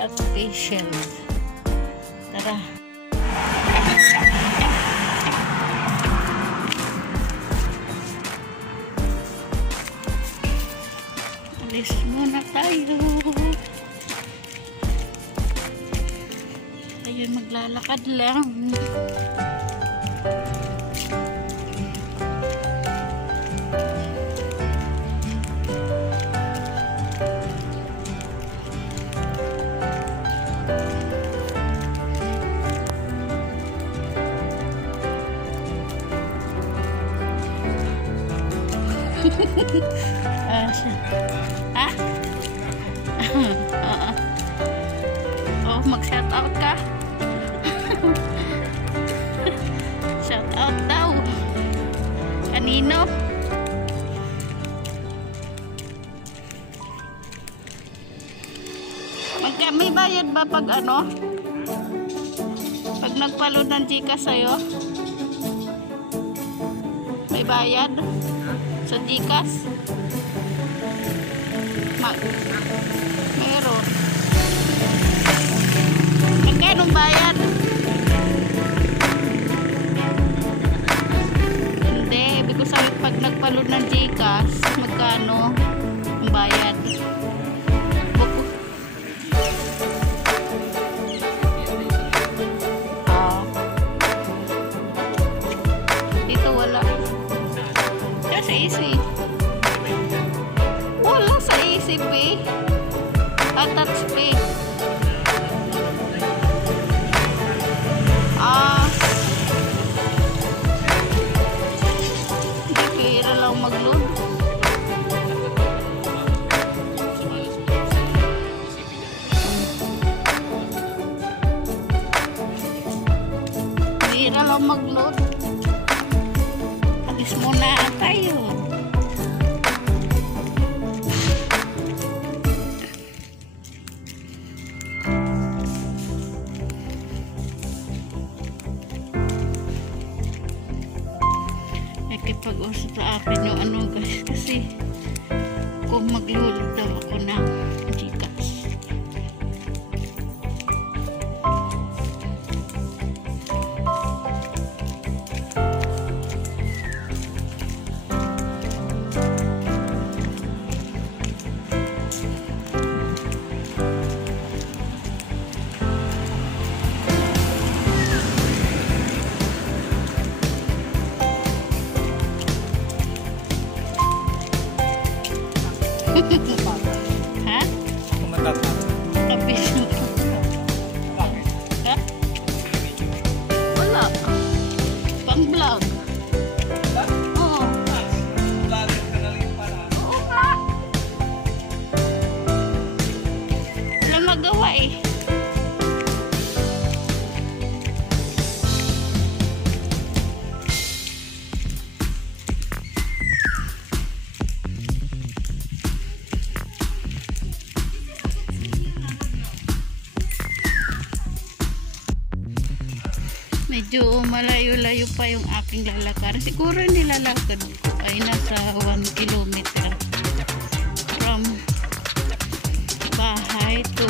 Hot facial. Tara. Alis muna tayo. Tayo maglalakad lang. Ha? Oh, mag-shout out ka. Shout out daw. Kanino? May bayad ba pag ano? Pag nagpalo ng Gcash sa'yo? May bayad? Sa Gcash? Meron. Magkano bayad? Hindi, ibig ko sabi pag nagpaload ng Gcash, magkano ang bayad? Dito wala. Sa easy. Wala sa easy pay. Touch pay. Hindi pera lang mag-load. Pera lang mag-load. Alis muna tayo. Nakipag-usap sa akin yung ano guys, kasi kung maglulog daw ako ng Gcash. Ha? Tapis mo. Ha? Wala. Pang vlog. Oo. Oo nga. Walang magawa eh. Medyo malayo-layo pa yung aking lalakarin. Siguro nilalakad ko ay nasa 1 kilometer from bahay to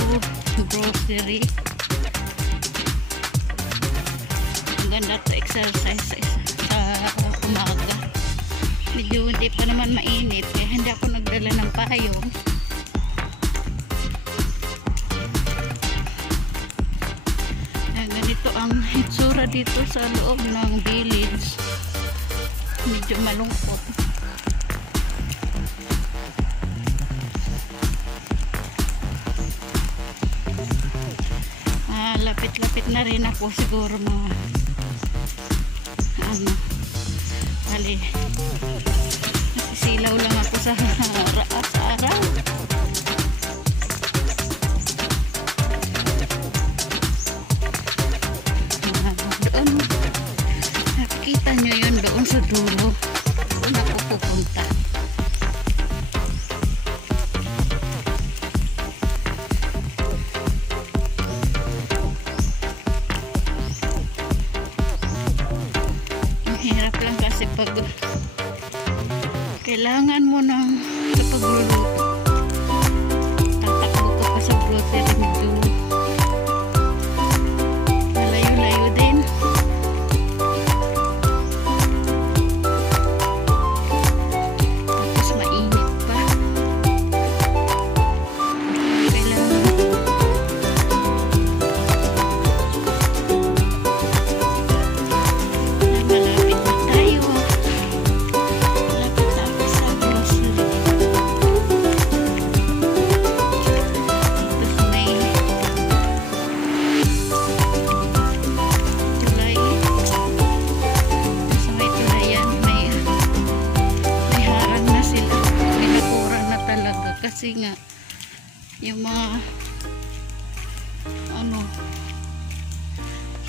grocery. Ang ganda to exercise sa umaga. Medyo hindi pa naman mainit eh. Hindi ako nagdala ng payong. Ganito ang hitsura dito sa loob ng village. Medyo malungkot. Lapit-lapit na rin ako siguro mga ano, bali nasisilaw lang ako sa araw. Nakikita nyo yun doon sa dulo. Doon ako pupunta. Ang hirap lang kasi pag kailangan mo ng sa pagluluto. Tatakbo ka pa sa grocery, medyo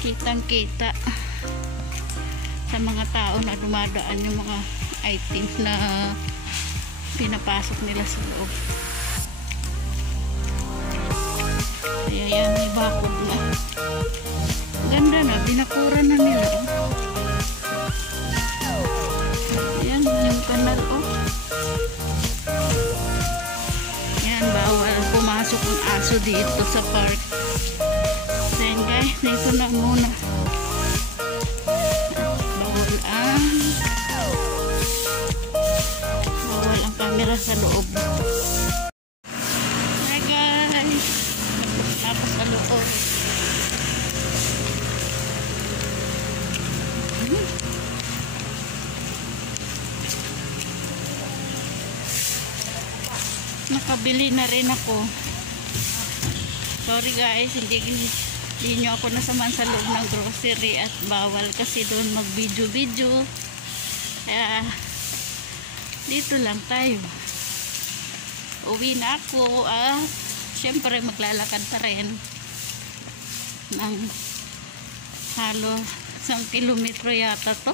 kitang kita sa mga tao na dumadaan yung mga items na pinapasok nila sa loob. Kaya yan, may bakod na. Ganda na, binakuran na nila. Ayan, yung kanal, oh. Yan, bawal pumasok ang aso dito sa park. Then guys, dito na muna. Bawal ang camera sa loob. Hi guys, tapos sa loob. Nakabili na rin ako. Sorry guys, hindi nyo ako nasamaan sa loob ng grocery at bawal kasi doon mag video kaya dito lang tayo. Uwi na ako. Syempre maglalakad pa rin ng halos 1 kilometro yata to.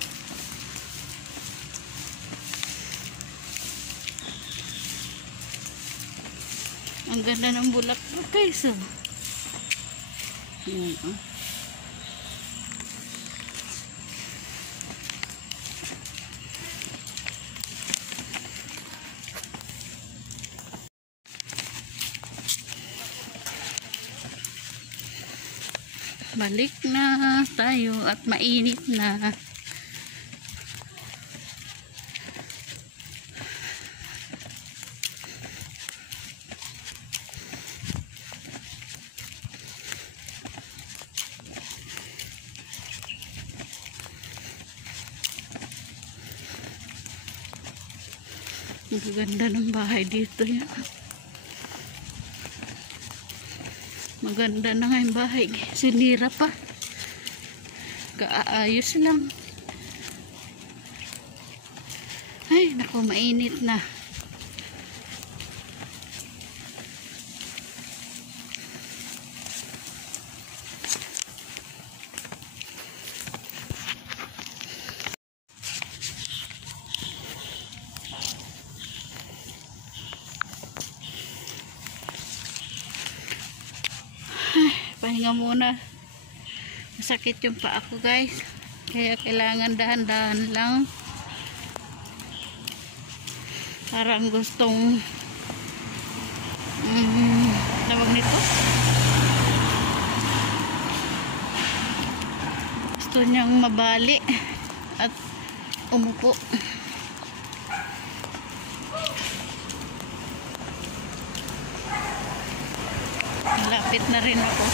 Ang ganda ng bulaklak guys, oh. Yan, oh. Balik na tayo at mainit na. Ang ganda ng bahay dito yan. Maganda na nga yung bahay. Sinira pa. Kaayos lang. Ay, naku, mainit na. Pahinga muna. Masakit yung paa ko guys. Kaya kailangan dahan-dahan lang. Parang gustong tawag nito. Gusto niyang mabali at umupo. Lapit na rin ako.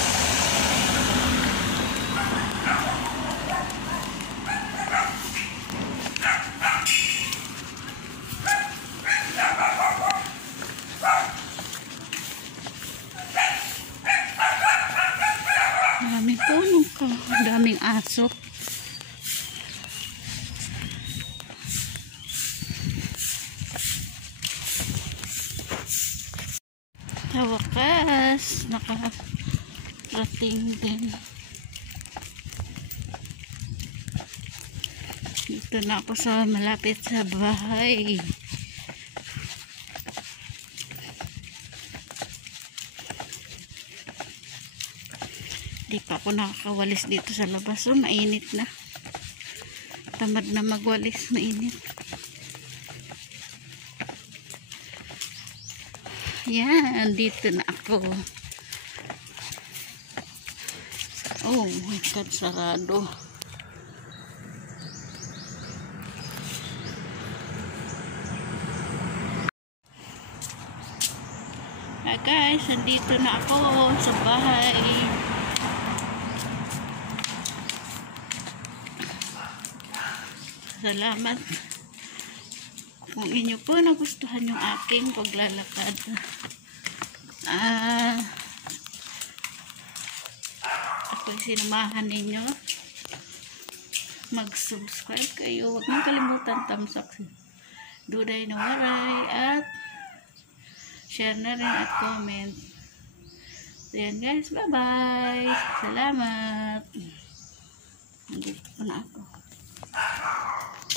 Daming puno ko. Daming aso. Sa wakas, nakarating din. Dito na ako sa malapit sa bahay. Di pa ako nakakawalis dito sa labas. So, mainit na. Tamad na magwalis, mainit. Yan, dito na ako. Oh my God, sarado. Guys, nandito na ako sa bahay. Salamat kung inyo po nagustuhan yung aking paglalakad. Ako'y sinamahan ninyo. Mag-subscribe kayo. Huwag nang kalimutan thumbs up. Duday na waray at share na rin at comment. So yan guys, bye bye. Salamat. Nandito na ako.